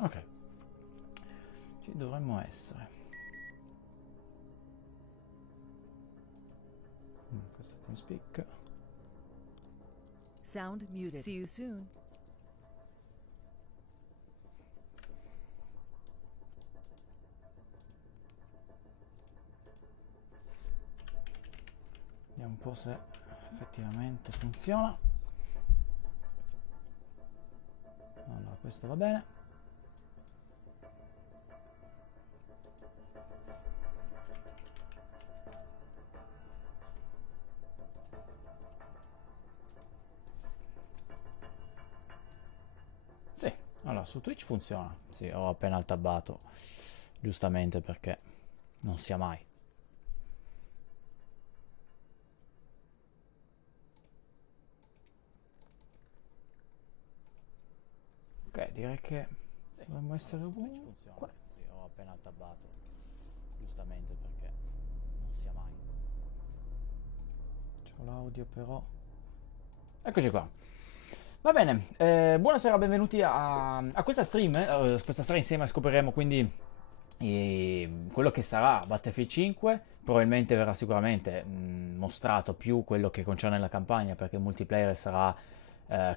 Ok, ci dovremmo essere. Questo è TeamSpeak. Sound muted. See you soon. Vediamo un po' se effettivamente funziona. Allora, questo va bene. Sì, allora su Twitch funziona. Sì, ho appena tabbato, giustamente perché non sia mai. Ok, direi che dovremmo essere ovunque. Sì, ho appena tabbato, giustamente perché non sia mai. C'ho l'audio però. Eccoci qua. Va bene, buonasera, benvenuti a questa stream. Questa sera insieme scopriremo quindi quello che sarà Battlefield 5. Probabilmente verrà sicuramente mostrato più quello che concerne la campagna, perché il multiplayer sarà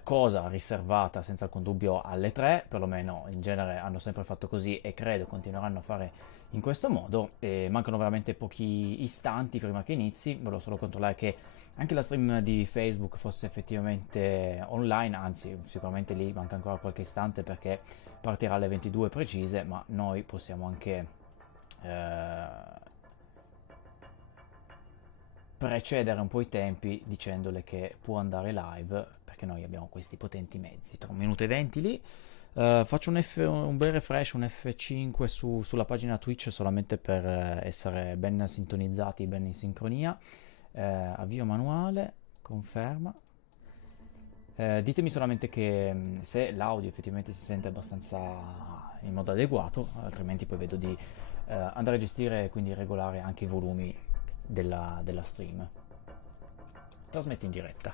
cosa riservata senza alcun dubbio alle 3, perlomeno in genere hanno sempre fatto così e credo continueranno a fare in questo modo. Mancano veramente pochi istanti prima che inizi. Volevo solo controllare che anche la stream di Facebook fosse effettivamente online, anzi sicuramente lì manca ancora qualche istante perché partirà alle 22 precise, ma noi possiamo anche precedere un po' i tempi dicendole che può andare live, perché noi abbiamo questi potenti mezzi. Tra 1 minuto e 20 lì. Faccio un bel refresh, un F5 sulla pagina Twitch solamente per essere ben sintonizzati, ben in sincronia. Avvio manuale, conferma. Ditemi solamente che se l'audio effettivamente si sente abbastanza in modo adeguato, altrimenti poi vedo di andare a gestire e quindi regolare anche i volumi della stream. Trasmette in diretta.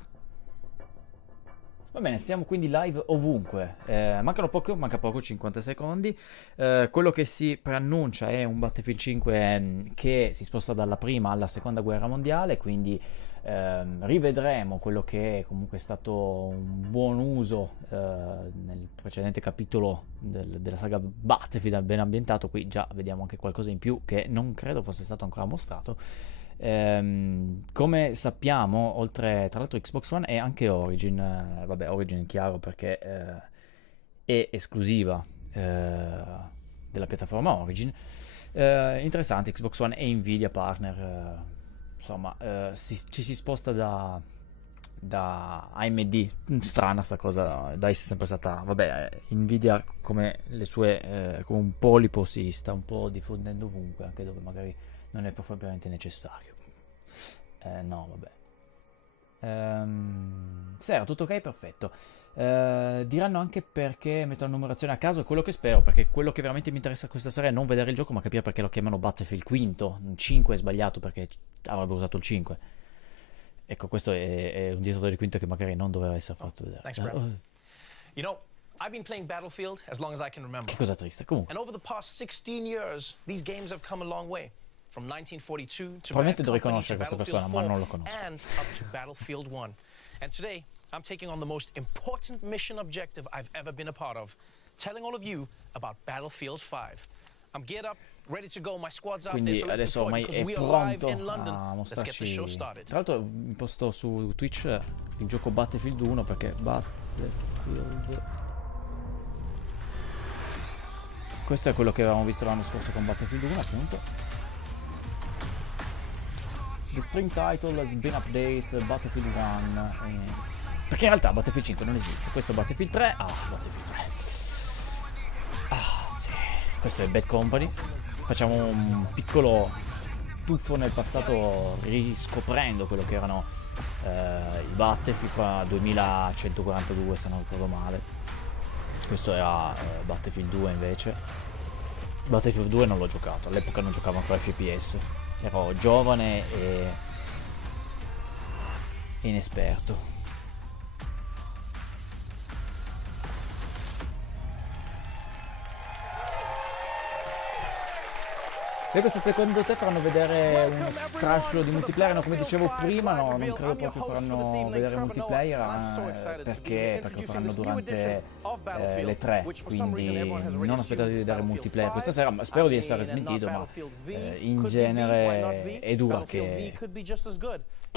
Va bene, siamo quindi live ovunque. Manca poco, 50 secondi. Quello che si preannuncia è un Battlefield 5 che si sposta dalla prima alla seconda guerra mondiale, quindi rivedremo quello che comunque è stato un buon uso nel precedente capitolo della saga Battlefield ben ambientato. Qui già vediamo anche qualcosa in più che non credo fosse stato ancora mostrato. Come sappiamo, oltre tra l'altro Xbox One e anche Origin, vabbè, Origin è chiaro perché è esclusiva della piattaforma Origin. Interessante, Xbox One e Nvidia partner, insomma, ci si sposta da AMD. Strana sta cosa, DICE è sempre stata, vabbè, Nvidia come le sue come un polipo si sta un po' diffondendo ovunque, anche dove magari non è propriamente necessario. No, vabbè. Se era tutto ok, perfetto. Diranno anche perché metto la numerazione a caso, è quello che spero, perché quello che veramente mi interessa questa sera è non vedere il gioco, ma capire perché lo chiamano Battlefield quinto. 5 è sbagliato perché avrebbe usato il 5. Ecco, questo è un dietro del quinto che magari non doveva essere fatto vedere. Thanks, bro. You know, I've been playing Battlefield as long as I can remember. Che cosa triste, comunque. And over the past 16 years, these games have come a long way. From 1942 to Probabilmente devo Bad Company riconoscere to questa Battlefield persona, ma 4 non lo conosco. and up to Battlefield 1. And today, I'm taking on the most important mission objective I've ever been a part of, telling all of you about Battlefield 5. I'm geared up, ready to go. My squad's out there, Quindi so let's adesso deploy ormai because è we are live pronto in London. a Let's get the mostrarci. show started. Tra l'altro imposto su Twitch il gioco Battlefield 1 perché Battlefield, questo è quello che avevamo visto l'anno scorso con Battlefield 1, appunto. The string title has been updated, Battlefield 1, perché in realtà Battlefield 5 non esiste. Questo è Battlefield 3. Battlefield 3. Sì, questo è Bad Company. Facciamo un piccolo tuffo nel passato riscoprendo quello che erano i Battlefield qua 2142, se non ricordo male. Questo era Battlefield 2 invece. Battlefield 2 non l'ho giocato, all'epoca non giocavo ancora FPS. Ero giovane e inesperto. Questo secondo te faranno vedere uno strascio di multiplayer? No, come dicevo prima, no, non credo proprio faranno vedere multiplayer perché lo faranno durante le 3, quindi non aspettate di vedere multiplayer questa sera, ma spero di essere smentito, ma in genere è dura che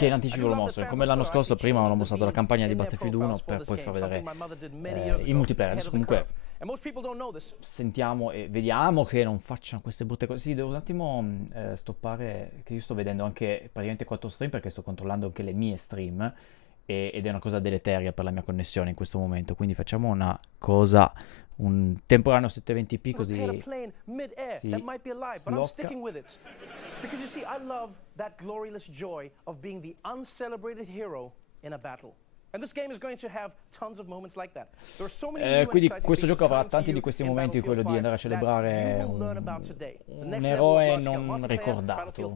in anticipo lo mostrano, come l'anno scorso prima hanno mostrato la campagna di Battlefield 1 per poi far vedere il multiplayer. Adesso comunque sentiamo e vediamo che non facciano queste brutte cose. Sì, devo un attimo stoppare, che io sto vedendo anche praticamente 4 stream perché sto controllando anche le mie stream ed è una cosa deleteria per la mia connessione in questo momento, quindi facciamo una cosa, un temporaneo 720p così si sblocca. Because you see, I love that glorious joy of being the uncelebrated hero in a battle. And this game is going to have tons of moments like that. There are so many quindi questo gioco avrà tanti di questi momenti, quello di andare a celebrare un eroe non ricordato,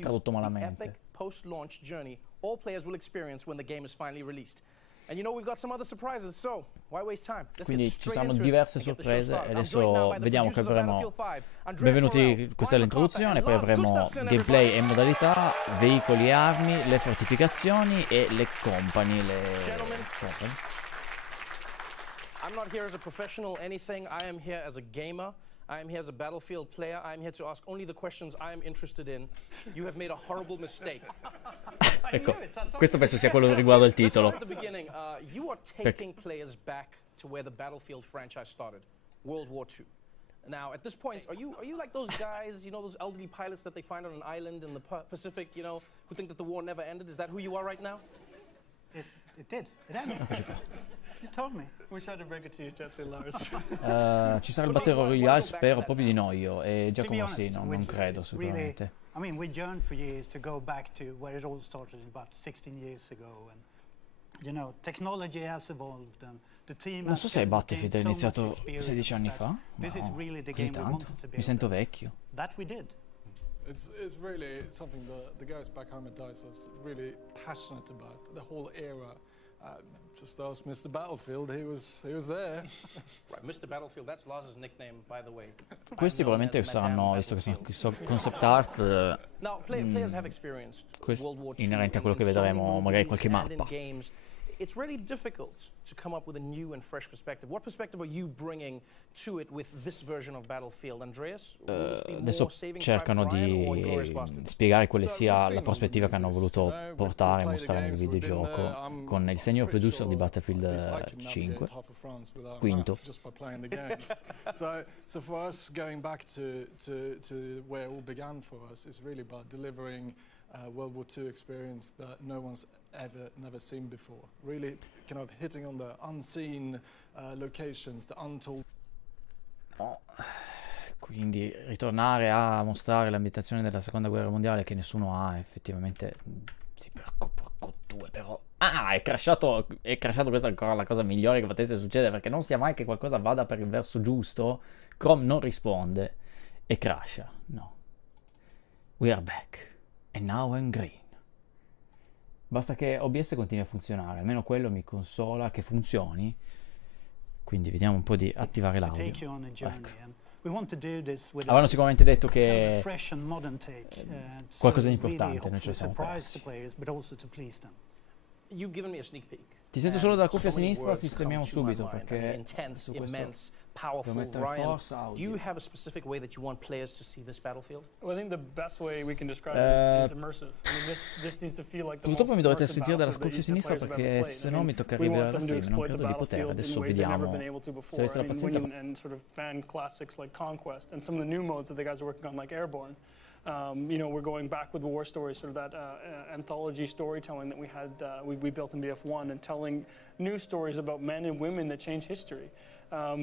tradotto malamente. Post-launch journey all players will experience when the game is finally released. And you know we've got some other surprises, so why waste time? Quindi ci saranno diverse sorprese e adesso vediamo che avremo. Benvenuti, questa è l'introduzione, poi avremo gameplay e modalità, veicoli e armi, le fortificazioni e le company. I'm not here as a professional anything, I am here as a gamer. I am here as a Battlefield player. I am here to ask only the questions I am interested in. You have made a horrible mistake. Ecco, questo penso sia quello riguardo il titolo. At the beginning, you are taking players back to where the Battlefield franchise started, World War II. Now, at this point, are you like those guys, you know, those elderly pilots that they find on an island in the Pacific, you know, who think that the war never ended? Is that who you are right now? It did. It ended. You told me. We tried to break it to you gently, Lars. Ci sarà il Battle Royale, spero proprio di no io. E Giacomo sì, non credo sicuramente. I mean, we yearned for years to go back to where it all started about 16 years ago, and you know, technology has evolved, and the team. Non so se Battlefield è iniziato 16 anni fa. No, così tanto. Mi sento vecchio. That we did. It's really something the guys back home at DICE are really passionate about. The whole era. Just ask Mr. Battlefield, he was there. Right, Mr. Battlefield, that's Lars's nickname, by the way. Questi probabilmente saranno, visto che sono concept art, inerenti a quello che vedremo magari qualche mappa. It's really difficult to come up with a new and fresh perspective. What perspective are you bringing to it with this version of Battlefield, Andreas? Adesso cercano di spiegare quale sia la prospettiva che hanno voluto portare e mostrare nel videogioco con il senior producer di Battlefield 5, quinto. So for us, going back to where it all began for us, is really about delivering World War II experience that no one's never seen before. Really kind of hitting on the unseen locations, the untold. Quindi ritornare a mostrare l'ambientazione della seconda guerra mondiale che nessuno ha effettivamente. Sì, porco due però. È crashato, questa è ancora la cosa migliore che potesse succedere, perché non sia mai che qualcosa vada per il verso giusto. Chrome non risponde e crasha. No. We are back. And now I'm green. Basta che OBS continui a funzionare, almeno quello mi consola che funzioni. Quindi vediamo un po' di attivare l'audio. Avevano sicuramente detto che qualcosa di importante, noi ce lo siamo persi. Ti sento solo dalla cuffia sinistra, sistemiamo subito perché su questo devo mettere force audio. Do you have a specific way that you want players to see this battlefield? Well, I think the best way we can describe it is immersive. I mean, this needs to feel like the Purtroppo mi dovete sentire dalla cuffia sinistra perché se no mi tocca arrivare alla stream, non credo di poter. Adesso vediamo se aveste la pazienza. And sort of fan classics like Conquest and some of the new modes that the guys are working on like Airborne. You know, we're going back with war stories, sort of that anthology storytelling that we had, we built in BF1, and telling new stories about men and women that change history. I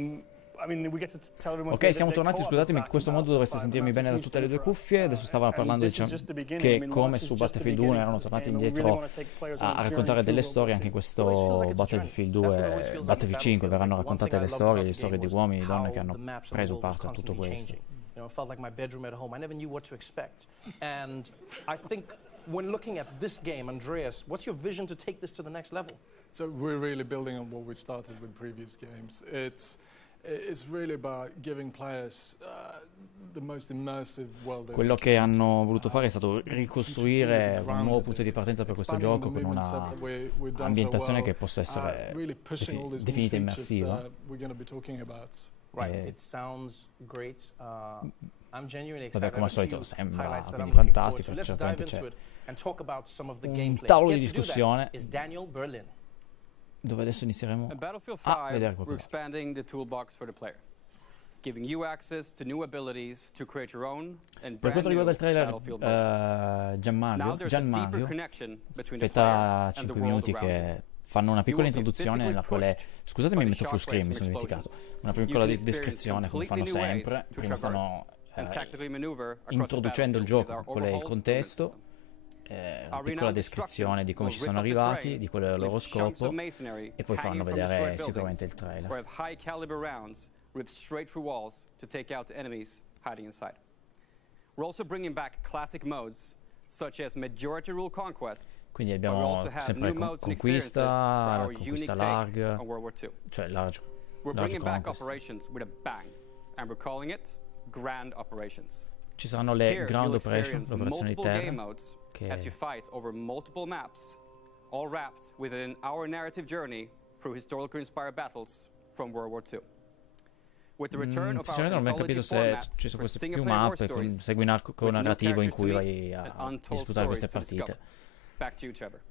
mean, we get to tell everyone. Ok, siamo tornati, scusatemi, in questo modo dovreste sentirmi bene da tutte le due cuffie. Adesso stavano parlando, diciamo, che come su Battlefield 1 erano tornati indietro a raccontare delle storie, anche in questo Battlefield 2, Battlefield 5 verranno raccontate le storie di uomini e donne che hanno preso parte a tutto questo. You know, it felt like my bedroom at home. I never knew what to expect. And I think when looking at this game, Andreas, what's your vision to take this to the next level? So we're really building on what we started with previous games. it's really about giving players the most immersive world. Quello che hanno voluto fare è stato ricostruire un nuovo punto di partenza per questo gioco con una ambientazione che possa essere definita immersiva. Right, it sounds great. I'm genuinely excited. Vabbè, come al solito sembra Highlights that quindi I'm looking forward fantastico, to. Let's dive certamente into c'è it and talk about some of the un gameplay. tavolo di Here to do that discussione is Daniel Berlin. dove adesso inizieremo In Battlefield a 5, vedere we're qualcosa. expanding the toolbox for the player, giving you access to new abilities to create your own and Per brand quanto new riguarda il trailer, Battlefield moments. Now there's a deeper Gianmario, connection between the aspetta player and the 5 world minuti around you. che fanno una piccola You will be introduzione nella physically quale, pushed scusatemi, by the metto full screen, mi shockwaves sono from dimenticato, explosions. una You piccola can experience descrizione come fanno completely new ways sempre, to prima stanno and tactically maneuver across the introducendo il battlefield gioco, with our qual è il overhauled contesto, movement system. una Our piccola renowned descrizione di come will ci sono rip up the arrivati, terrain, di qual è il loro leave chunks scopo of masonry e poi fanno hanging from vedere destroyed sicuramente il buildings, trailer. where high caliber rounds rip straight through walls to take out enemies hiding inside. We're also bringing back classic modes such as majority rule conquest. Quindi But we abbiamo also have sempre new modes and conquista, experiences for la our unique conquista take larga, on World War II. cioè large We're large bringing back conquest. operations with a bang, and we're calling it Grand Operations. Ci saranno le Here, ground you'll operation, experience l'operazione di multiple game terra, modes che as you fight over multiple maps, all wrapped within our narrative journey through historically inspired battles from World War II. With the return of our sinceramente non ho ben anthology capito se format ci sono for queste più single-player war mappe, stories, segui un arco with new narrativo in characters cui to vai meet a and untold disputare queste stories to partite. discover. Back to you, Trevor.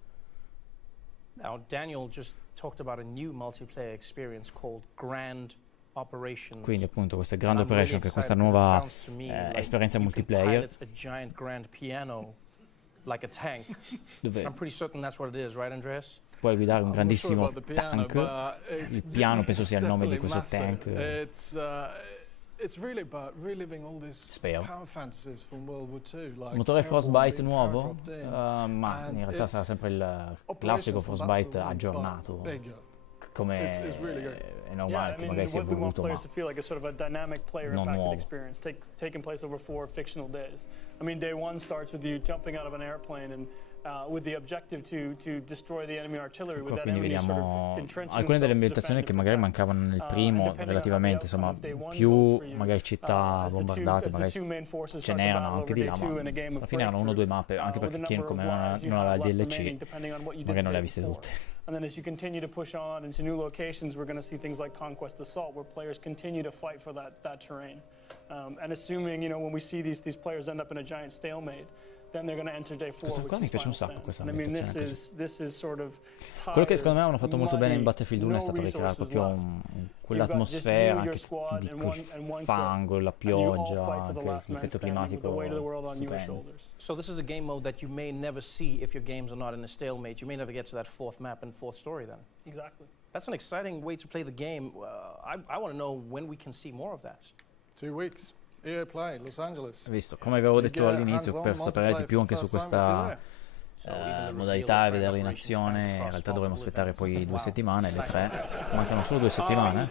Now, Daniel just talked about a new multiplayer experience called Grand Operations. Quindi appunto questa Grand And I'm really Operation, che è questa excited 'cause it nuova sounds to me like esperienza you can multiplayer, pilot a giant grand piano like a tank. dove I'm pretty certain that's what it is, right, Andreas? puoi guidare un I'm not sure grandissimo about the piano, tank. but it's- Il piano penso sia il nome di definitely questo massive. tank. It's really about reliving all these Spero. power fantasies from World War II. Like Motore Airborne Frostbite being nuovo? power-dropped in. Ma in realtà sarà sempre il classico Operations from Frostbite Battlefield, aggiornato, but bigger. come It's really good. è normale che magari sia what we want voluto, ma players to feel like is sort of a dynamic player non impacted nuovo. experience, taking place over 4 fictional days. I mean, day 1 starts with you jumping out of an airplane and with the objective to destroy the enemy artillery, with Qua that quindi enemy sort vediamo of entrenching alcune delle themselves to ambientazioni defend che and magari protect. mancavano nel primo, Depending on relativamente, how the insomma, outcome of day 1 più goes for you, magari città as the bombardate, two magari main forces ce start to n'erano battle anche over di day là, 2 ma in a game of alla fine erano 1 o 2 mappe, anche with perché the Kien number of come lives you non aveva have il left DLC, remaining, depending on what you did magari non le ha the viste day tutte. before. And then as you continue to push on into new locations, we're going to see things like Conquest Assault, where players continue to fight for that terrain. And assuming, when we see these players end up in a giant stalemate, then they're going to enter day 4, Questa qua which mi is piace un final sacco, stand. questa And I mean, ambientazione this is sort of Quello che secondo me tired, hanno fatto molto bene in muddy, Battlefield 1 è no stato ricreare resources proprio left. quell'atmosfera You've got anche just you, your squad, di and quel one fango, la and you all pioggia, fight to the anche last man l'effetto standing with the climatico weight of the world on your stupendo. shoulders. So this is a game mode that you may never see if your games are not in a stalemate. You may never get to that 4th map and 4th story then. Exactly. That's an exciting way to play the game. I want to know when we can see more of that. 2 weeks. EA Play, Los Angeles. Visto, come avevo detto Yeah, all'inizio, hands-on per sapere di più anche su multiplayer for questa So even the modalità e reveal of vederla in Grand azione, Operations in spans realtà across dovremo multiple aspettare poi events. 2 Wow. settimane, le 3, mancano solo 2 settimane,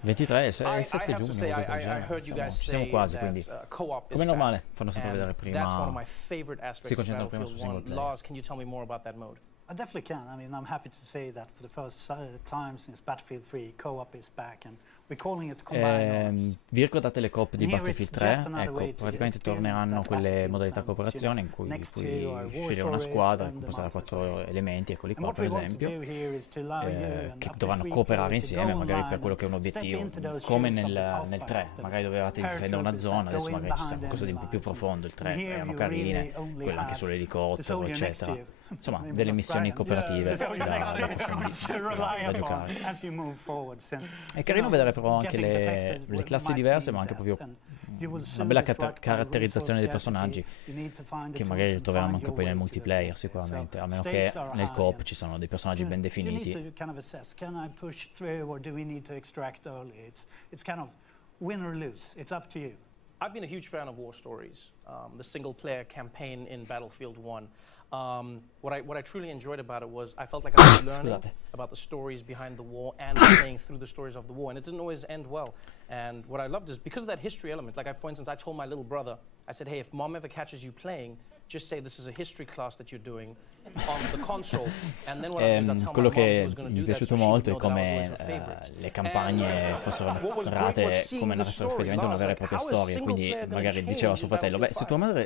23 e 7 I have giugno, to say, qualcosa del I genere. heard you guys ci siamo say quasi, that quindi co-op is come normale back. fanno sempre And vedere that's one of prima, my favorite si aspects of concentrano prima Battlefield sul single 1. player. Lars, can you tell me more about that mode? I definitely can. I mean, I'm happy to say that for the first time since Battlefield 3, co-op is back, and we're calling it combined ops. Vi ricordate le coop di Here Battlefield it's 3? just another Ecco, way to praticamente experience torneranno that quelle Battlefield modalità sounds, cooperazione in cui next to puoi our war scegliere una stories squadra and composta da the 4 elementi, eccoli And qua what per we want to esempio, do here is to allow you and che up to dovranno 3 cooperare players to insieme go magari per online quello che è un and step obiettivo, into those come shoes of the nel 3, pathfinders, magari dovevate difendere una zona, adesso magari ci sarà qualcosa di un po' più profondo, il 3 erano carine, quello anche sull'elicottero, eccetera. Insomma, delle missioni cooperative da giocare. È carino vedere però anche le classi diverse, ma anche proprio una bella caratterizzazione dei personaggi, che magari troveranno anche poi nel multiplayer sicuramente, a meno che nel co-op ci sono dei personaggi ben definiti. I've been a huge fan of war stories, the single-player campaign in Battlefield 1. What I truly enjoyed about it was I felt like I was learning about the stories behind the war and playing through the stories of the war, and it didn't always end well. And what I loved is because of that history element, like for instance, I told my little brother I said, hey, if mom ever catches you playing, just say this is a history class that you're doing on the console. And then what I do is I tell my quello mom who che was going to mi do è that, so piaciuto she would molto è know that I was come always her favorite. le campagne fossero narrate come narrassero effettivamente una vera e propria storia, quindi magari diceva a suo fratello, beh,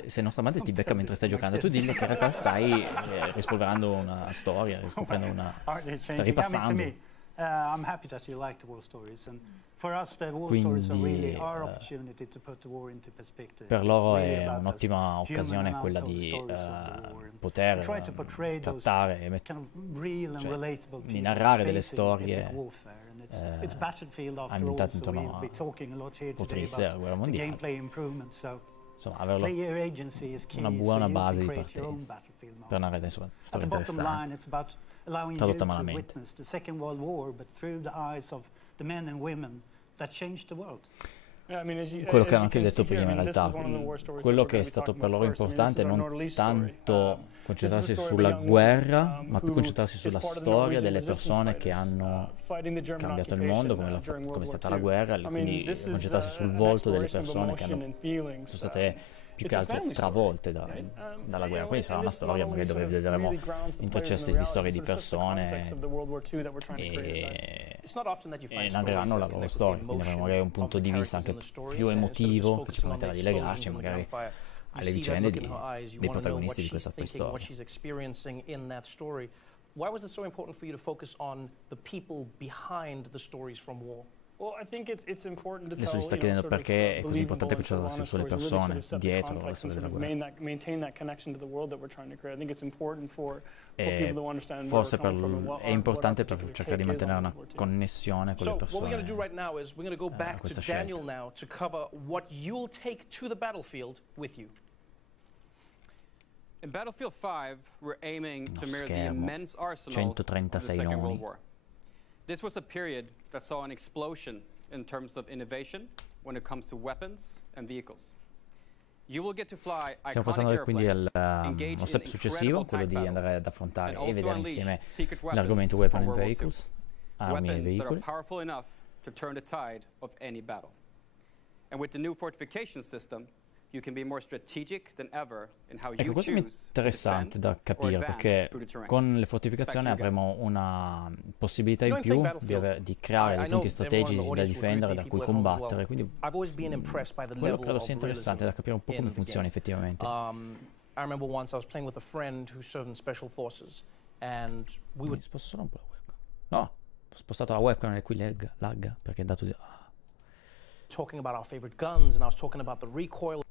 se nostra madre ti becca mentre stai giocando, tu dillo che in realtà stai rispolverando una storia, riscoprendo stai ripassando. I'm happy that you like the war stories, and for us the war stories are really our opportunity to put the war into perspective. Per loro è un'ottima occasione quella di poter trattare e di narrare delle storie ambientate intorno a un triste della guerra mondiale. Insomma, averlo una buona base di partenza per narrare delle storie interessanti. Tradotta malamente. Quello che hanno anche detto prima in realtà, quello che è stato per loro importante è non tanto concentrarsi sulla guerra, ma più concentrarsi sulla storia delle persone che hanno cambiato il mondo, come è stata la guerra, quindi concentrarsi sul volto delle persone che sono state più che altro travolte dalla guerra. Quindi sarà una storia magari dove vedremo intrecciarsi di storie di persone e narreranno la loro storia, quindi avremo magari un punto di vista anche più emotivo che ci permetterà di legarci magari alle vicende dei protagonisti di questa storia. Why was it so important for you to focus on the people behind the stories from war? Adesso si sta chiedendo perché è così importante concentrarsi sulle persone dietro la storia della guerra. E forse è importante per cercare di mantenere una connessione con le persone a questa scelta. In Battlefield 5, we're aiming to mirror the immense arsenal of the 136 Second noni. World War. This was a period that saw an explosion in terms of innovation when it comes to weapons and vehicles. You will get to fly Stiamo passando quindi allo step successivo, quello di andare ad affrontare e vedere insieme l'argomento Weapon and Vehicles, armi e veicoli. Weapons that are powerful enough to turn the tide of any battle. And with the new fortification system, you can be more strategic than ever in how you questo è interessante da capire, perché con le fortificazioni avremo una possibilità in più di creare dei punti strategici da difendere, da cui combattere, quindi quello credo sia interessante da capire un po' come funziona effettivamente. I remember once I was playing with a friend who served in special forces and we would sposto solo un po' la webcam. No, ho spostato la webcam e qui lagga perché è dato di talking about our favorite guns and I was talking about the recoil.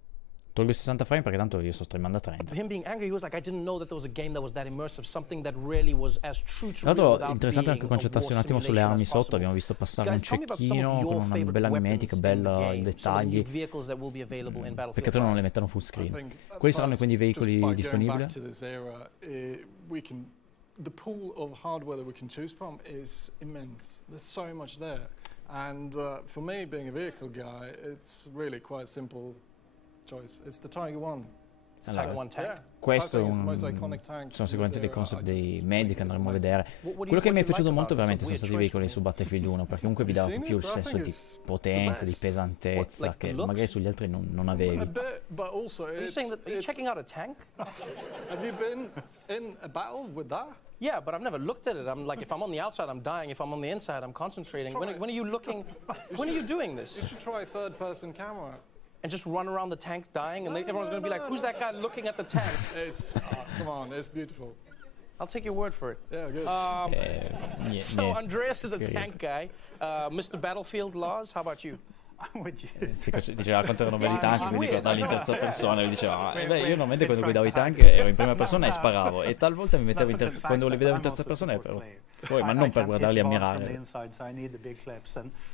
Tolgo i 60 frame perché tanto io sto streamando a 30. Him being angry, he was like, I didn't know that there was a game that was that immersive, something that really was as true to real without interessante anche being concentrarsi un attimo sulle armi sotto, abbiamo visto passare un cecchino con una bella mimetica, bella i dettagli. Peccato non le mettano full screen. Quali saranno quindi i veicoli disponibili? The pool of hardware that we can choose from is immense. There's so much there. And for me, being a vehicle guy, it's really quite simple choice. It's the Tiger 1. Allora, questo sono sicuramente dei concept dei mezzi che andremo a vedere. Quello che mi è piaciuto molto veramente sono stati i veicoli su Battlefield 1, perché comunque vi dava più il senso di potenza, di pesantezza che magari sugli altri non avevi. Are you checking out a tank? Have you been in a battle with that? Yeah, but I've never looked at it. I'm like, if I'm on the outside, I'm dying. If I'm on the inside, I'm concentrating. When are you looking? When are you doing this? You should try a third-person camera. And just run around the tank dying, and everyone's going to be like, who's that guy looking at the tank? It's, come on, it's beautiful. I'll take your word for it. Yeah, good. So Andreas is a tank guy. Mr. Battlefield Laws, how about you? Diceva quanto erano belli i tank, quindi guardavo in terza persona e diceva io normalmente quando guidavo i tank ero in prima persona e sparavo, e talvolta mi mettevo quando li vedevo in terza persona poi, ma non per guardarli e ammirare.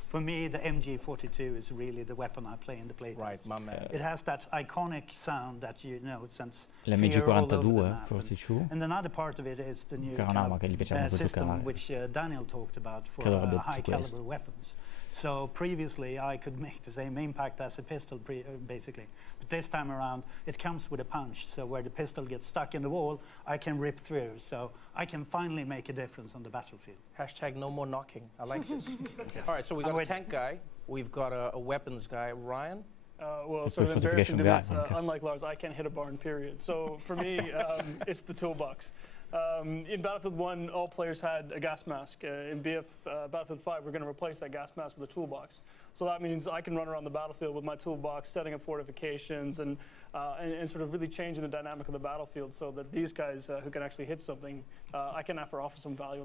For me the MG42 is really the weapon I play in the playtest. Right, my man. It has that iconic sound that you know sense. L'MG42, 42. And another part of it is the new system which Daniel talked about for high caliber weapons. So previously I could make the same impact as a pistol basically, but this time around it comes with a punch, so where the pistol gets stuck in the wall I can rip through, so I can finally make a difference on the battlefield. Hashtag no more knocking. I like this. All right, so we've got a tank guy, we've got a weapons guy. Ryan, Well, sort of embarrassing to me, unlike Lars, I can't hit a barn, period. So for me, it's the toolbox. In Battlefield 1, all players had a gas mask. In Battlefield 5, we're going to replace that gas mask with a toolbox. So that means I can run around the battlefield with my toolbox, setting up fortifications, and sort of really changing the dynamic of the battlefield so that these guys who can actually hit something, I can offer some value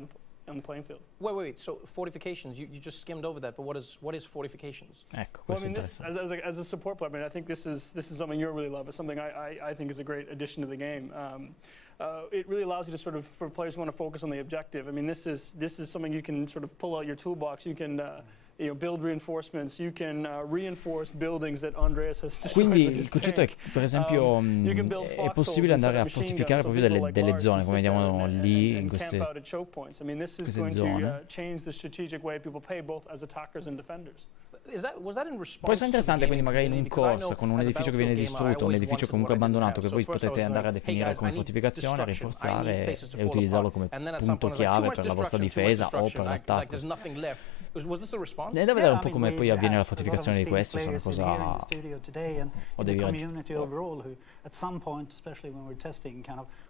on the playing field. Wait. So fortifications, you just skimmed over that, but what is fortifications? Well, I mean, this, as a support player, I mean, I think this is something you really love. It's something I think is a great addition to the game. It really allows you to sort of, for players who want to focus on the objective. I mean, this is something you can sort of pull out your toolbox. You can build reinforcements. You can reinforce buildings that Andreas has destroyed. Quindi il concetto è che, per esempio, è possibile andare a fortificare proprio delle zone, come vediamo lì in queste zone. Può essere interessante, quindi magari in un corso con un edificio che viene distrutto, un edificio comunque abbandonato, che voi potete andare a definire come fortificazione, rinforzare e utilizzarlo come punto chiave per la vostra difesa o per l'attacco. È da vedere un po' come poi avviene la fortificazione di questo, se è una cosa o devi raggiungere. At some point, especially when we're testing,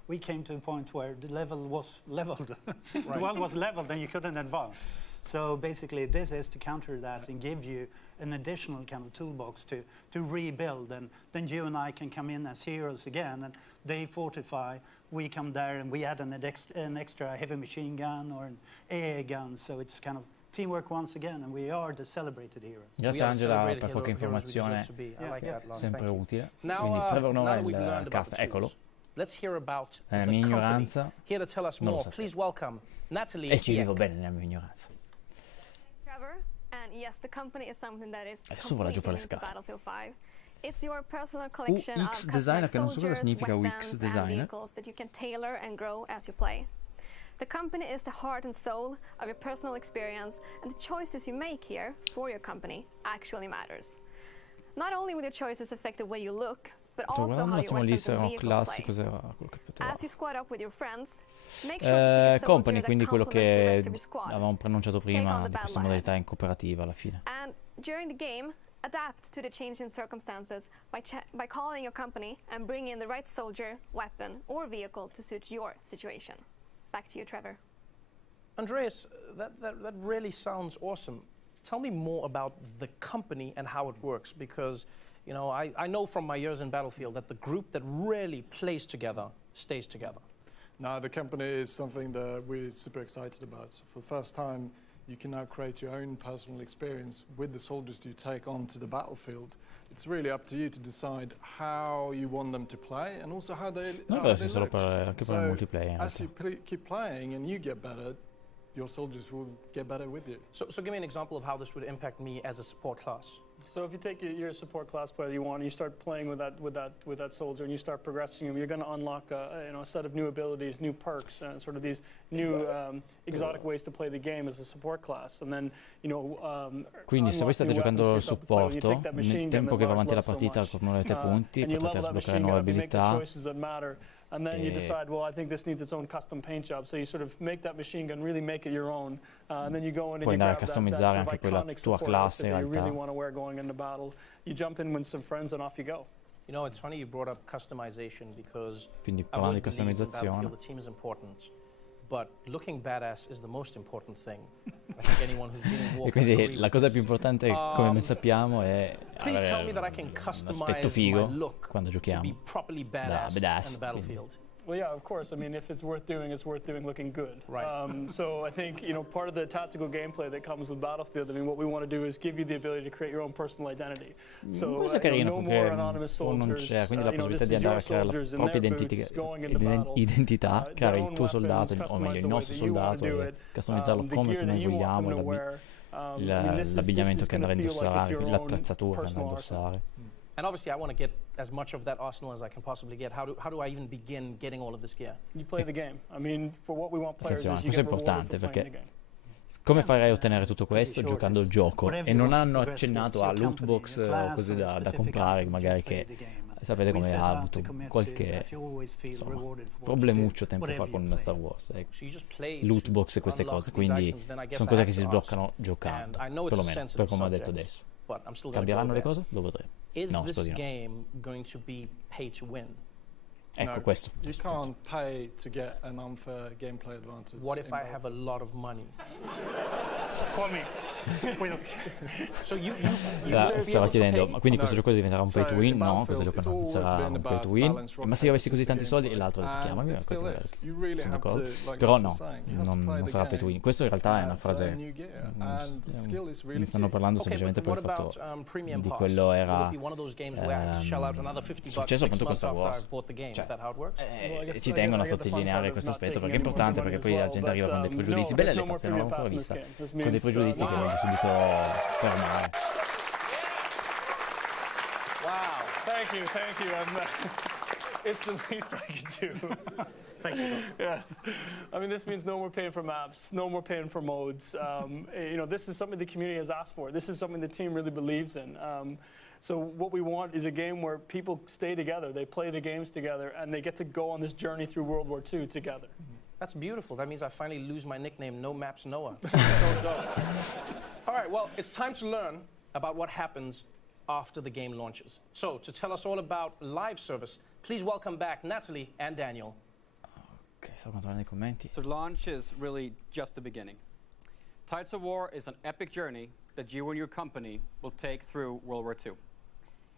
we came to a point where the level was leveled. The world was leveled and you couldn't advance. So basically this is to counter that and give you an additional kind of toolbox to rebuild, and then you and I can come in as heroes again, and they fortify, we come there and we add an extra heavy machine gun or an AA gun, so it's kind of teamwork once again, and we are the celebrated heroes. Grazie Angela per qualche informazione sempre utile. Quindi Trevor non è il cast, eccolo. Mia ignoranza non lo sapevo. E ci vivo bene nella mia ignoranza. Adesso vola giù per le scale. It's your personal collection UX of designer, che non so cosa soldiers, significa UX weapons, designer. and vehicles that you can tailor and grow as you play. The company is the heart and soul of your personal experience, and the choices you make here for your company actually matters. Not only will your choices affect the way you look, but also how your weapons and vehicles play. As you squad up with your friends, make sure to pick a company, soldier quindi that quello complements the che rest of your squad. avevamo pronunciato prima di questa modalità in cooperativa alla fine. And during the game, adapt to the changing circumstances by calling your company and bring in the right soldier, weapon, or vehicle to suit your situation. Back to you, Trevor. Andreas, that really sounds awesome. Tell me more about the company and how it works, because I know from my years in Battlefield that the group that really plays together stays together. Now, the company is something that we're super excited about. For the first time, you can now create your own personal experience with the soldiers you take onto the battlefield. It's really up to you to decide how you want them to play and also how they look. Solo anche per il multiplayer. As you keep playing and you get better, your soldiers will get better with you. So give me an example of how this would impact me as a support class. So if you take your support class player you start playing with that soldier and you start progressing him, you're going to unlock a set of new abilities, new perks, and sort of these new exotic ways to play the game as a support class. And then quindi se voi state giocando supporto, nel tempo che va avanti la partita accumulate punti, potrete sbloccare nuove abilità. And then you decide, well, I think this needs its own custom paint job. So you sort of make that machine gun, really make it your own. And then you go in and you grab that sort of iconic support outfit that you really want to wear going into battle. You jump in with some friends and off you go. It's funny you brought up customization, because quindi I always believe in Battlefield the team is important. But looking badass is the most important thing. I think anyone who's been in war. E quindi la cosa più importante, come ben sappiamo, è avere un aspetto figo quando giochiamo da badass. Well, yeah, of course. I mean, if it's worth doing looking good. Right. So I think, part of the tactical gameplay that comes with Battlefield, I mean, what we want to do is give you the ability to create your own personal identity. So no more anonymous soldiers. Quindi la possibilità di andare a creare la propria identità, creare il tuo soldato, o meglio il nostro soldato, e customizzarlo come noi vogliamo, l'abbigliamento che andrà a indossare, l'attrezzatura che andrà a indossare. And obviously, I want to get as much of that arsenal as I can possibly get. How do I even begin getting all of this gear? You play the game. I mean, for what we want players Attenzione, is you questo è get importante, rewarded for playing the perché game. come farei a ottenere tutto questo giocando il gioco? E non hanno accennato a loot box o cose da comprare, magari, che sapete come ha avuto qualche problemuccio tempo fa con Star Wars, loot box e queste cose, quindi sono cose che si sbloccano giocando, perlomeno per come ha detto adesso. Cambieranno le cose? Lo vedremo. Is No, this sto di no. game going to be pay to win? Ecco No, questo. You can't pay to get an unfair gameplay advantage. What if in I Battlefield. have a lot of money? Call me. So you Stava chiedendo, ma quindi questo No. gioco diventerà un pay to So, win? in No, questo Battlefield, gioco it's non always sarà been un pay to about win. balance, rock, Ma se io avessi paper, così tanti scissors, soldi, e l'altro ha detto and chiamami, it questo still è is. You really sono have d'accordo. to, like Però Ross no, was saying, you have to non play the sarà pay to game win. Questo in realtà è una at frase, new gear, and skill is really mi stanno key. parlando Okay, semplicemente but per il what fatto about premium di pass? quello Will era it be one of those games where I have to shell out another 50 bucks successo 6 appunto con months Star after Wars. I've bought the game? Is that how it works? Well, I guess Ci I tengono a get the fun sottolineare part of questo not aspetto taking perché è any more importante, money perché as poi la well, gente arriva con dei but, pregiudizi. no, Belle there's le no more fazioni, non l'ho ancora premium vista, pass in this game. This con dei means, pregiudizi che voglio subito fermare. Wow, thank you. It's the least I can do. Thank you. Yes, I mean this means no more paying for maps, no more paying for modes. This is something the community has asked for. This is something the team really believes in. So what we want is a game where people stay together, they play the games together, and they get to go on this journey through World War II together. That's beautiful. That means I finally lose my nickname, No Maps Noah. So dope. All right, well, it's time to learn about what happens after the game launches. So, to tell us all about live service, please welcome back Natalie and Daniel. Ok, stavo controllando i commenti. So launch is really just the beginning. Tides of War is an epic journey that you and your company will take through World War II.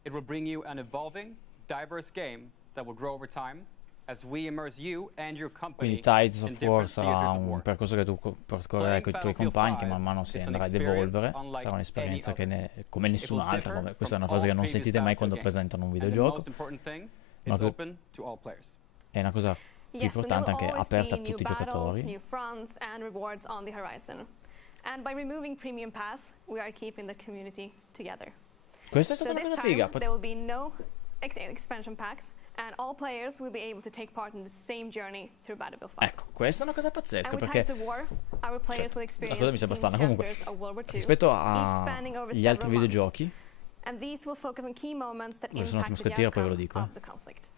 It will bring you an evolving, diverse game that will grow over time as we immerse you and your company Quindi Tides in of War different sarà theaters of un war. percorso che tu percorrerai con i tuoi compagni, che man mano si is an andrà ad experience evolvere. unlike Sarà un'esperienza any che come nessun'altra. differ Questa è una from frase che all non previous sentite mai quando Battlefield presentano un games. And the videogioco. most important thing, Una it's cosa- open to all players. È una cosa più Yes, and there importante will anche always aperta a be new tutti i battles, giocatori. new fronts, and rewards on the horizon. And by removing Premium Pass, we are keeping the community together. Questa è stata So una this cosa time, figa. there will be no expansion packs, and all players will be able to take part in the same journey through Battlefield 5. Ecco, questa è una cosa pazzesca And with perché Tides of War, our players will la cosa mi experience sembra key strana. Comunque, chapters of World War II, rispetto each spanning over agli altri several months. videogiochi, And these will focus on key moments that Io sono un impact attimo the scottiera, poi ve lo outcome dico, of the conflict.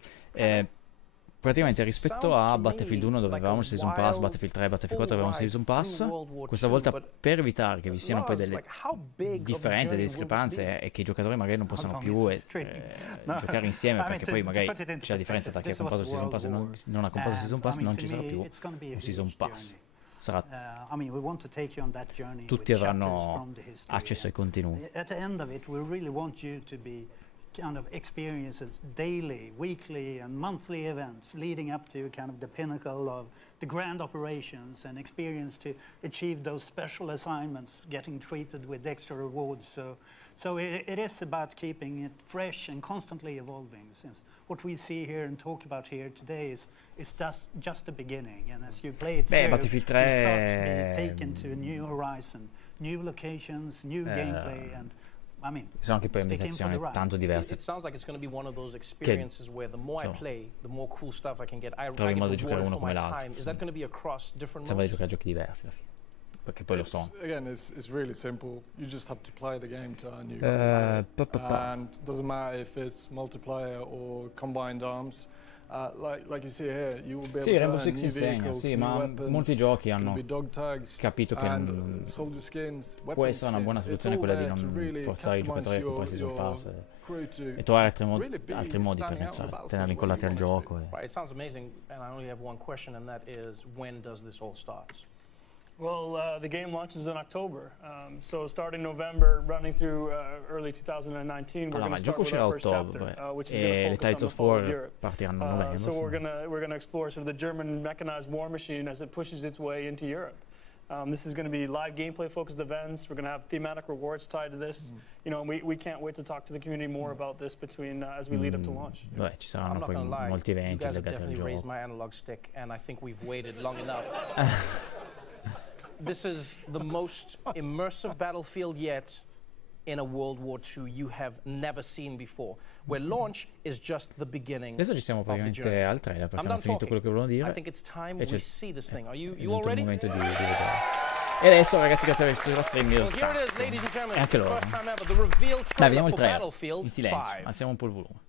praticamente rispetto a Sounds to Battlefield me 1 dove like avevamo a il Season Pass, wild, Battlefield 3, Battlefield 4 avevamo il full Season ride Pass, through World War questa II, volta but per evitare che vi siano poi Lars, delle like, how big of a differenze, delle journey will this discrepanze be? e che i giocatori magari non possano long più is this No. giocare insieme I mean, perché to- poi to magari put it into c'è la differenza tra chi ha perspective, comprato il this Season was Pass e World non ha comprato il Season Pass, I mean, non to ci sarà me, più it's gonna be a un Season huge Pass. journey. Sarà I mean, we want to take you on that journey tutti with chapters avranno from the history. accesso ai contenuti. At the end of it, we really want you to be kind of experiences daily, weekly, and monthly events leading up to kind of the pinnacle of the grand operations and experience to achieve those special assignments, getting treated with extra rewards. So it is about keeping it fresh and constantly evolving, since what we see here and talk about here today is just the beginning. And as you play it through, Battlefield you 3 start to be taken to a new horizon, new locations, new gameplay, and I mean, sono anche poi stick in for the ambientazioni ride. tanto diverse. It sounds like it's going to be one of those experiences where the more I insomma, play, the more cool stuff I can get. I trovi get modo di giocare rewarded uno for my come l'altro. time. Is that going to be across different Sembra di modes? giocare a giochi diversi alla fine, perché poi lo sono. Again, it's really simple. You just have to play the game to earn your and doesn't matter if it's multiplayer or combined arms. Like you see here, you will be able Sì, to Rainbow earn Six new insegna, vehicles, sì, new ma weapons. molti giochi It's gonna hanno be dog tags capito che and soldier skins, può weapon essere una buona skins. soluzione It's all quella di there to non really forzare i giocatori a customize comprare Season your Pass crew to e trovare altri really modi per standing out on the tenerli battlefield incollati where al you want it to gioco. be. Right, it sounds amazing, and I only have one question, and that is, when does this all start? Well, the game launches in October, so starting November, running through early 2019, we're Allora, going ma to il gioco start uscirà with a our first ottobre chapter, which is e going le to Tides focus on of the fall of War Europe. partiranno a novembre. So we're going to explore sort of the German mechanized war machine as it pushes its way into Europe. This is going to be live gameplay focused events. We're going to have thematic rewards tied to this. You know, and we can't wait to talk to the community more about this between as we lead up to launch. Beh, ci I'm saranno not poi going to lie, molti you eventi guys have legati al definitely raised gioco. my analog stick, and I think we've waited long enough. This is the most immersive battlefield yet in a World War II you have never seen before, where launch is just the beginning. Adesso ci siamo of the praticamente journey. al trailer perché I'm hanno done finito quello talking. che volevano I dire. think it's time E we see this thing. Are you è all giunto il ready? momento di vedere. E adesso ragazzi, grazie per aver visto la stream, io Well, here it is, stacco. ladies and gentlemen. E anche loro. First time ever, the reveal Dai, trailer vediamo il for trailer Battlefield in silenzio, 5. alziamo un po' il volume.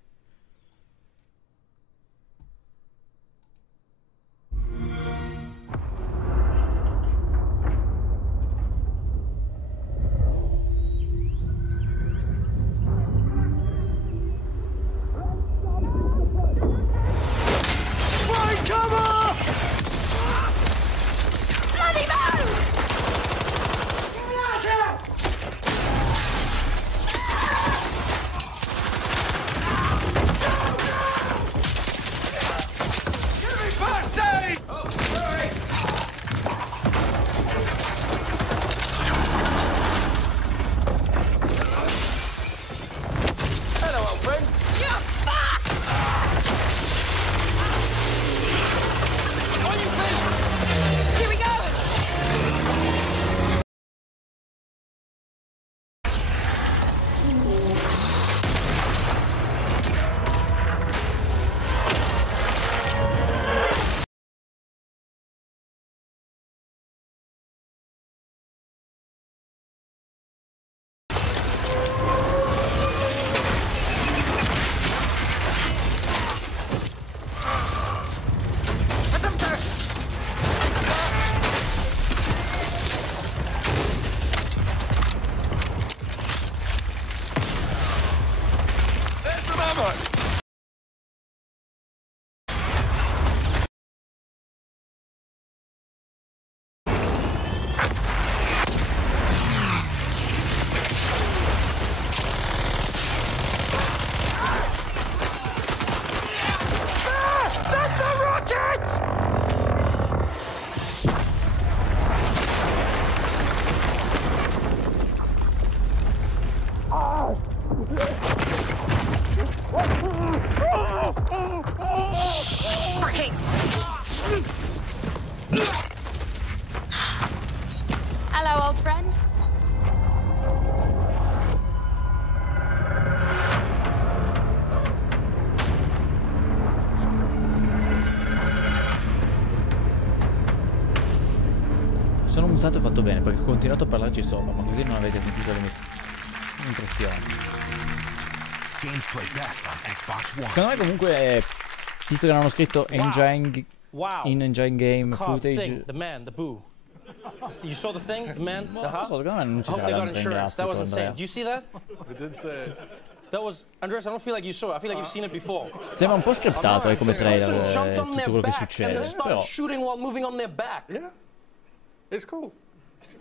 Stay! Oh, sorry! Hello, old friend. You fuck! On your feet! Here we go! Fuck it! Hello, old friend. Sono mutato e fatto bene perché ho continuato a parlarci sopra, ma così non avete sentito le mie impressioni. Secondo me comunque, visto che non hanno scritto enjoying game footage, The man, the boo. You saw the thing? The man, the non so, secondo me non ci I hope sarà they got tanto insurance. That was insane. Andrea. Do you see that? We did say it. That was Andreas. I don't feel like you saw it. I feel like you've seen it before. Sembra un po' scriptato come trailer Jumped on tutto their quello che back and succede, then started però shooting while moving on their back. Yeah. It's cool.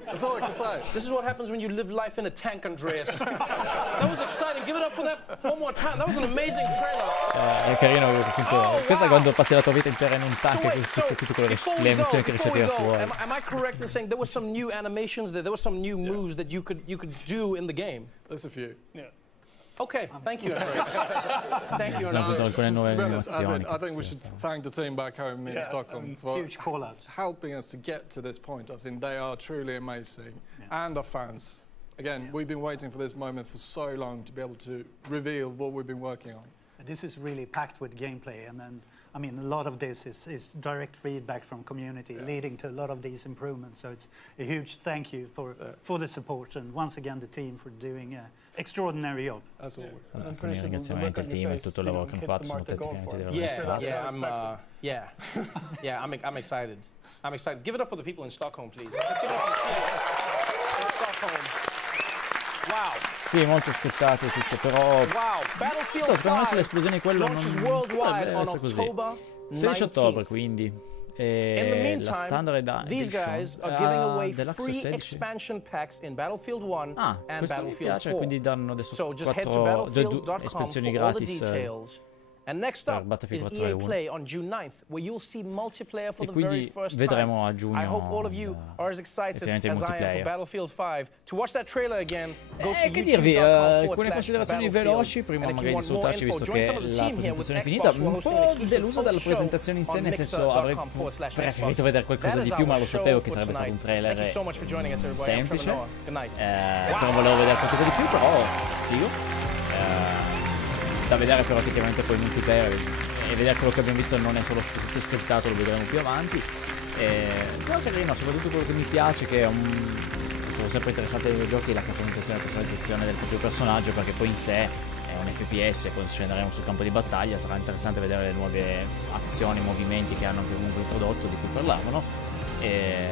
That's all I can say. This is what happens when you live life in a tank, Andreas. That was exciting. Give it up for that one more time. That was an amazing trailer. è carino appunto, questa è quando passi la tua vita intera in un tank e tutto quello che le emozioni che riesci a tirare fuori. Am I correct in saying there were some new animations, there were some new moves that you could do in the game? There's a few. Yeah. Okay, thank you, Andreas. Thank you, Ci sono appunto Andreas. alcune nuove To be honest, animazioni. I think we should thank the team back home in Stockholm for Huge call out. helping us to get to this point. I think they are truly amazing. And our fans. Again, we've been waiting for this moment for so long to be able to reveal what we've been working on. This is really packed with gameplay, and then, I mean, a lot of this is direct feedback from community, leading to a lot of these improvements. So it's a huge thank you for the support, and once again the team for doing an extraordinary job. As always. Quindi ringraziamento al team e tutto il lavoro che hanno fatto, sono stati finalmente I'm excited. I'm excited. Give it up for the people in Stockholm, please. Let's give it up for the people in Stockholm. Wow. Sì, molto aspettato tutto, però Battlefield secondo me sull'esplosione di quello non launches worldwide on essere così. October 16 ottobre 19th. quindi. In the La standard meantime, these guys are giving away Deluxe free 16. expansion packs in Battlefield 1 and questo mi Battlefield piace, 4. quindi danno adesso So just head to 4 battlefield.com espansioni for all the gratis. details. And next up is Battlefield EA 4 Play on June 9th, where you'll see multiplayer for E the very quindi first vedremo time. a giugno I hope all of you are as excited effettivamente il as I am for multiplayer. Battlefield 5. To watch that trailer again, go to Che dirvi, alcune youtube.com/battlefield. considerazioni veloci prima And if magari you di want more salutarci, info, visto join che some of the la team here with presentazione è Xbox. finita. We're Un hosting po' an exclusive deluso dalla post-show presentazione in sé, on nel senso avrei mixer.com/Xbox. preferito vedere qualcosa di più, ma lo sapevo che sarebbe stato un trailer Thank you so much for joining us, everybody. I'm semplice. Trevor Noah. Good night. Però volevo vedere qualcosa di più, però figo. Da vedere però effettivamente poi il multiplayer e vedere quello che abbiamo visto non è solo tutto scriptato, lo vedremo più avanti. Però carino, soprattutto quello che mi piace, che è trovo sempre interessante nei videogiochi, la customizzazione e personalizzazione del proprio personaggio, perché poi in sé è un FPS, quando scenderemo sul campo di battaglia sarà interessante vedere le nuove azioni, movimenti che hanno anche comunque introdotto, di cui parlavano. E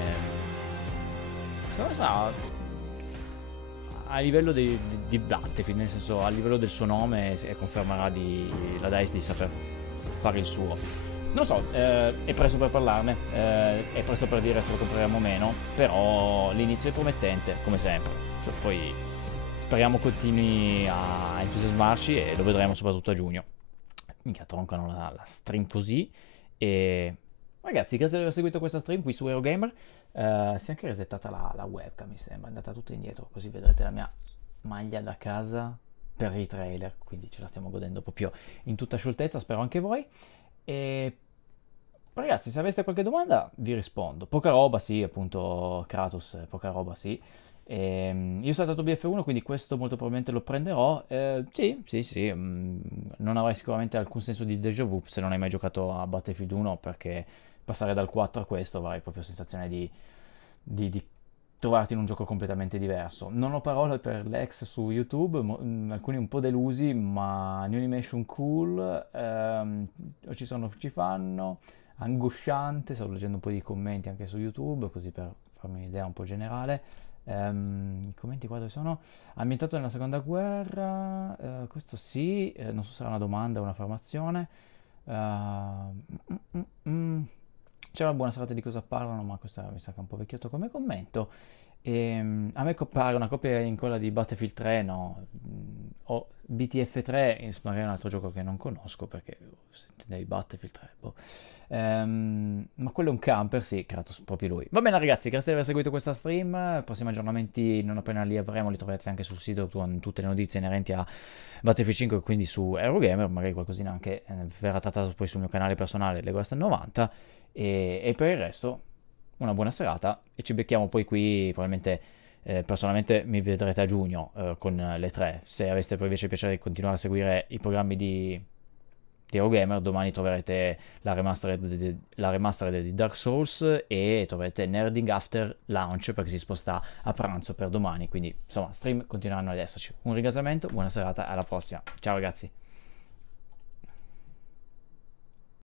secondo me sarà a livello di Battlefield, nel senso a livello del suo nome, e confermerà la DICE di saper fare il suo. Non lo so, è presto per parlarne, è presto per dire se lo compreremo o meno, però l'inizio è promettente, come sempre. Cioè, poi speriamo continui a entusiasmarci e lo vedremo soprattutto a giugno. Minchia, troncano la stream così, e Ragazzi, grazie di aver seguito questa stream qui su Eurogamer. Si è anche resettata la webcam, mi sembra, è andata tutta indietro, così vedrete la mia maglia da casa per i trailer, quindi ce la stiamo godendo proprio in tutta scioltezza, spero anche voi. E ragazzi, se aveste qualche domanda vi rispondo. Poca roba, sì, appunto Kratos, poca roba, sì. Io ho saltato BF1, quindi questo molto probabilmente lo prenderò. Sì, non avrai sicuramente alcun senso di déjà vu se non hai mai giocato a Battlefield 1, perché passare dal 4 a questo avrai proprio sensazione di trovarti in un gioco completamente diverso. Non ho parole per l'ex su YouTube, alcuni un po' delusi, ma new animation cool, ci fanno, angosciante, sto leggendo un po' di commenti anche su YouTube, così per farmi un'idea un po' generale. I commenti qua dove sono? Ambientato nella seconda guerra, questo sì, non so se era una domanda o un'affermazione. C'è una buona serata di cosa parlano, ma questa mi sa che è un po' vecchiotto come commento. A me pare una copia in quella di Battlefield 3, no, o BTF3, magari è un altro gioco che non conosco perché se intendevi Battlefield 3, boh. Ma quello è un camper, sì, Kratos, proprio lui. Va bene ragazzi, grazie di aver seguito questa stream. Prossimi aggiornamenti non appena li avremo, li troverete anche sul sito con tutte le notizie inerenti a Battlefield 5, quindi su Eurogamer, magari qualcosina anche verrà trattato poi sul mio canale personale Lego 90. E per il resto una buona serata e ci becchiamo poi qui probabilmente, personalmente mi vedrete a giugno con le 3. Se aveste poi invece il piacere di continuare a seguire i programmi di Eurogamer, domani troverete la remastered di Dark Souls e troverete Nerding After Launch perché si sposta a pranzo per domani, quindi insomma stream continueranno ad esserci. Un ringraziamento, buona serata, alla prossima, ciao ragazzi.